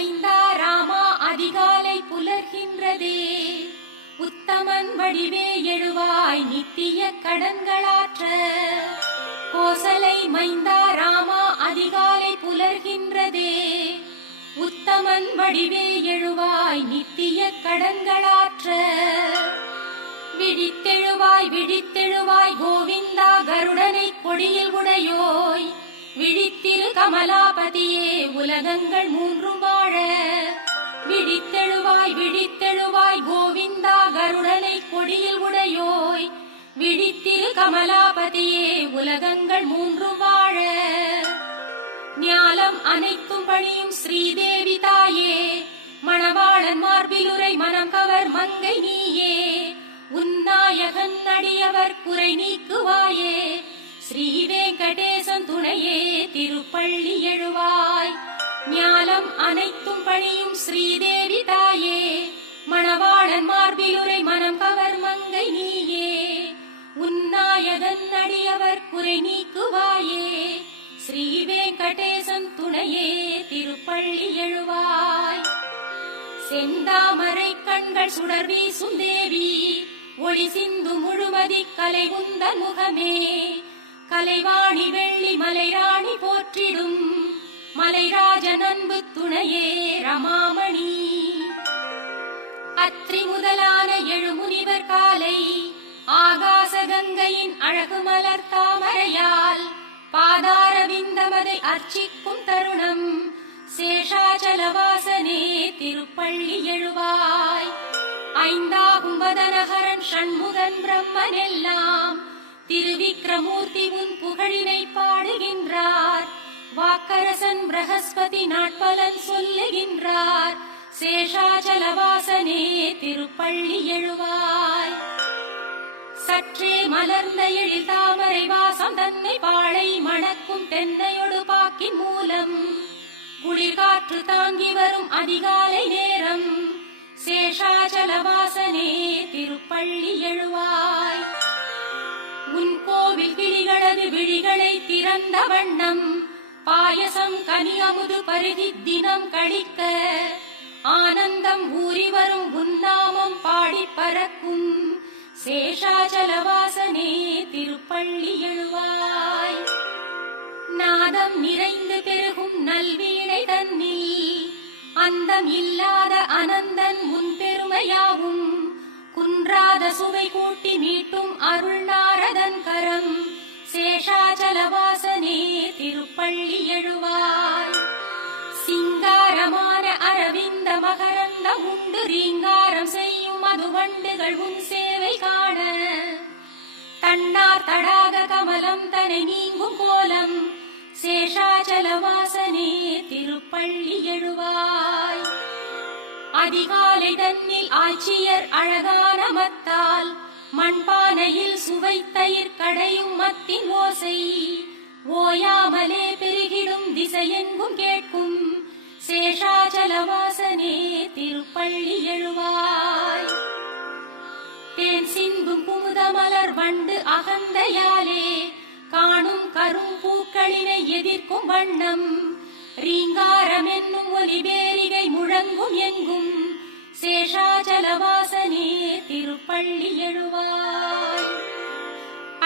மைந்தா ராமா அதிகாலை புலர்கின்றதே. உத்தமன் வடிவே எழுவாய் நித்திய கடன்களாற்ற. கோசலை மைந்தா ராமா அதிகாலை புலர்கின்றதே. உத்தமன் வடிவே எழுவாய் நித்திய கடன்களாற்ற. விழித்தெழுவாய் விழித்தெழுவாய் கோவிந்தா கருடனை கொடியில் உடையோய். விழித்திரு கமலாபதியே உலகங்கள் மூன்றும் வாழ. விழித்தெழுவாய் விழித்தெழுவாய் கோவிந்தா கருடனை கொடியில் உடையோய். விழித்திரு கமலாபதியே உலகங்கள் மூன்றும் வாழ. ஞாலம் அனைத்தும் பணியும் ஸ்ரீதேவி தாயே. மணவாளன் மார்பிலுரை மனம் கவர் மங்கை நீயே. உன்னாயகன் அடியவர் குறை நீக்குவாயே. ஸ்ரீ வெங்கடேசன் துணையே திருப்பள்ளி எழுவாய். ஞாலம் அனைத்தும் பணியும் ஸ்ரீதேவி தாயே. மணவாளன் மார்பிலுரை மனம் கவர் மங்கை நீயே. உன்னாயகன் அடியவர் குறை நீக்குவாயே. ஸ்ரீ வெங்கடேசன் துணையே திருப்பள்ளி எழுவாய். செந்தாமரை கண்கள் சுடர் வீசும் தேவி. ஒளி சிந்து முழுமதி கலை உந்தன் முகமே. கலைவாணி வெள்ளி மலைராணி போற்றிடும். மலைராஜன் அன்பு துணையே ரமாமணி. அத்ரி முதலான எழுமுனிவர் காலை. ஆகாச கங்கையின் அழகு மலர் தாமரையால். பாதார விந்தமதை அர்ச்சிக்கும் தருணம். சேஷாச்சலவாசனே திருப்பள்ளி எழுவாய். ஐந்தாகும் வதனஹரன் ஷண்முகன் பிரம்மன் எல்லாம். திருவிக்ரமூர்த்தி உன் புகழினை பாடுகின்றார். வாக்கரசன் பிரகஸ்பதி நாட்பலன் சொல்லுகின்றார். சேஷாச்சலவாசனே திருப்பள்ளி எழுவாய். சற்றே மலர்ந்த எழில் தாமரை வாசம் தன்னை பாழை மணக்கும் தென்னையொடு பாக்கின் மூலம். குளிர் காற்று தாங்கி வரும் அதிகாலை நேரம். சேஷாச்சலவாசனே திருப்பள்ளி எழுவாய். உன் கோவில் கிளிகளது விழிகளை திறந்த வண்ணம். பாயசம் கனி அமுது பருகி தினம் கழிக்க. ஆனந்தம் ஊறி வரும் உன்னாமம் பாடி பறக்கும். சேஷாச்சலவாசனே திருப்பள்ளி எழுவாய். நாதம் நிறைந்து பெருகும் நல்வீணை தன்னில். அந்தம் இல்லாத அனந்தன் முன் பெருமையாவும். குன்றாத சுவை கூட்டி மீட்டும் அருள் நாரதன் கரம். சேஷாச்சலவாசனே திருப்பள்ளி எழுவாய். சிங்காரமான அரவிந்த மகரந்தம் உண்டு ரீங்காரம் செய்யும் மதுவண்டுகள் உன் சேவை காண. தன்னார் தடாக கமலம் தனை நீங்கும் கோலம். சேஷாச்சலவாசனே திருப்பள்ளி எழுவாய். அதிகாலை தன்னில் ஆட்சியர் அழகான மத்தால். மண்பானையில் சுவைத்தயிர் கடையும் மத்தின் ஓசை. ஓயாமலே பெருகிடும் திசையெங்கும் கேட்கும். சேஷாச்சலவாசனே திருப்பள்ளி எழுவாய். தேன் சிந்தும் குமுத மலர் வண்டு அகந்தையாலே. காணும் கரும் பூக்களினை எதிர்க்கும் வண்ணம். ரீங்காரம் என்னும் ஒலிபேரிகை முழங்கும் எங்கும். சேஷாச்சலவாசனே திருப்பள்ளி எழுவாய்.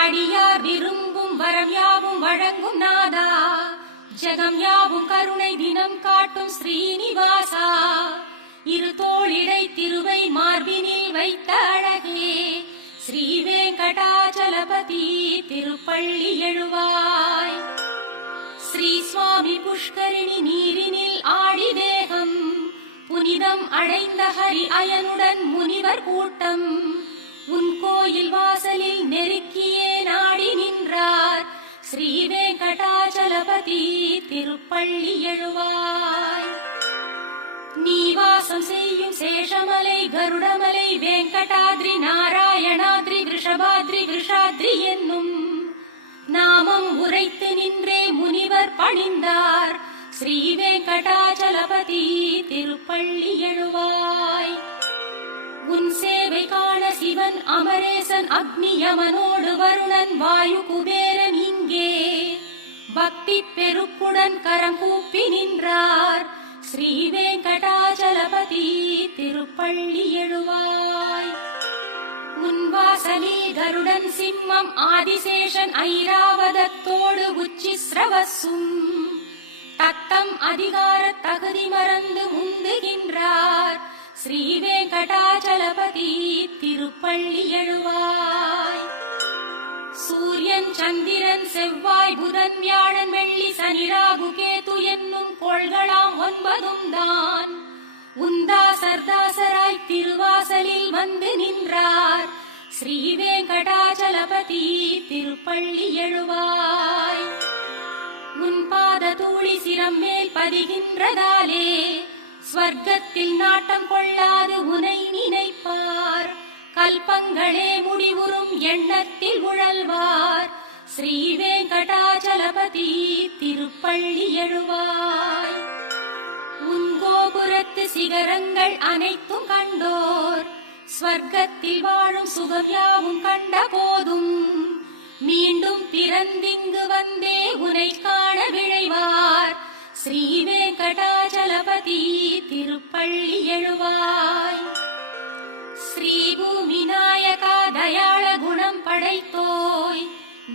அடியார் விரும்பும் வரம் யாவும் வழங்கும் நாதா. ஜகம் யாவும் கருணை தினம் காட்டும் ஸ்ரீனிவாசா. இரு தோளிடை திருவை மார்பினில் வைத்த அழகே. ஸ்ரீ வெங்கடாச்சலபதி திருப்பள்ளி எழுவாய். ஸ்ரீ சுவாமி புஷ்கரிணி நீரினில் ஆடி தேகம். புனிதம் அடைந்த ஹரி அயனுடன் முனிவர் கூட்டம். உன் கோயில் வாசலில் நெருக்கியே நாடி நின்றார். ஸ்ரீ வெங்கடாச்சலபதி திருப்பள்ளி எழுவாய். நீ வாசம் செய்யும் சேஷமலை கருடமலை வெங்கடாத்ரி நாராயணாத்ரி ரிஷபாத்ரி விஷாத்ரி என்னும் நாமம் உரைத்து நின்றே முனிவர் பணிந்தார். ஸ்ரீ வெங்கடாச்சலபதி திருப்பள்ளி எழுவாய். உன் சேவை காண சிவன் அமரேசன் அக்னி யமனோடு வருணன் வாயு குபேரன் இங்கே பக்தி பெருக்குடன் கரம் கூப்பி நின்றார். ஸ்ரீ வெங்கடாச்சலபதி திருப்பள்ளி எழுவாய். முன்வாசலில் கருடன் சிம்மம் ஆதிசேஷன் ஐராவதத்தோடு உச்சிஸ்ரவசும் தத்தம் அதிகார தகுதி மறந்து முந்துகின்றார். ஸ்ரீ வெங்கடாச்சலபதி திருப்பள்ளி எழுவாய். சூரியன் சந்திரன் செவ்வாய் புதன் வியாழன் வெள்ளி சனி ராகு கேது என்னும் கோள்களாம் 9 தான் உந்தாசர்தாசராய் திருவாசலில் வந்து நின்றார். ஸ்ரீ வெங்கடாச்சலபதி திருப்பள்ளி எழுவாய். உன் பாத தூளி சிரம் மேல் பதிகின்றதாலே ஸ்வர்க்கத்தில் நாட்டம் கொள்ளாது உனை நினைப்பார். கல்பங்களே முடிவுறும் எண்ணத்தில் உழல்வார். ஸ்ரீ வெங்கடாச்சலபதி திருப்பள்ளி எழுவாய். உன் கோபுரத்து சிகரங்கள் அனைத்தும் கண்டோர் ஸ்வர்க்கத்தில் வாழும் சுகம் யாவும் கண்ட போதும் மீண்டும் பிறந்திங்கு வந்தே உனை காண விழைவார். ஸ்ரீ வெங்கடாச்சலபதி திருப்பள்ளி எழுவாய். ஸ்ரீ பூமிநாயகா தயாள குணம் படைத்தோய்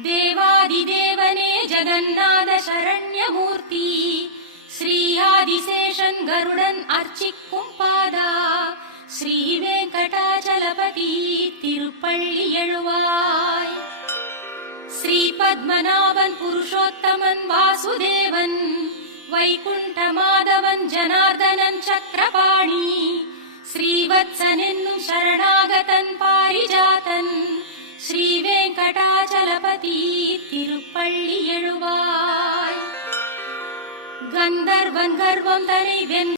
தேவாதி தேவனே ஜெகநாத சரண்யமூர்த்தி. ஸ்ரீ ஆதிசேஷன் கருடன் அர்ச்சிக்கும் பாதா. ஸ்ரீ வெங்கடாச்சலபதி திருப்பள்ளி எழுவாய். ஸ்ரீ பத்மநாபன் புருஷோத்தமன் வாசுதேவன் வைகுண்ட மாதவன் ஜனார்தனன் சக்கரபாணி. ஸ்ரீவத்சன் என்னும் சரணாகதன் பாரிஜாதன். ஸ்ரீ வெங்கடாச்சலபதி திருப்பள்ளி எழுவாய். கந்தர்வன் கர்வம் தனை வென்ற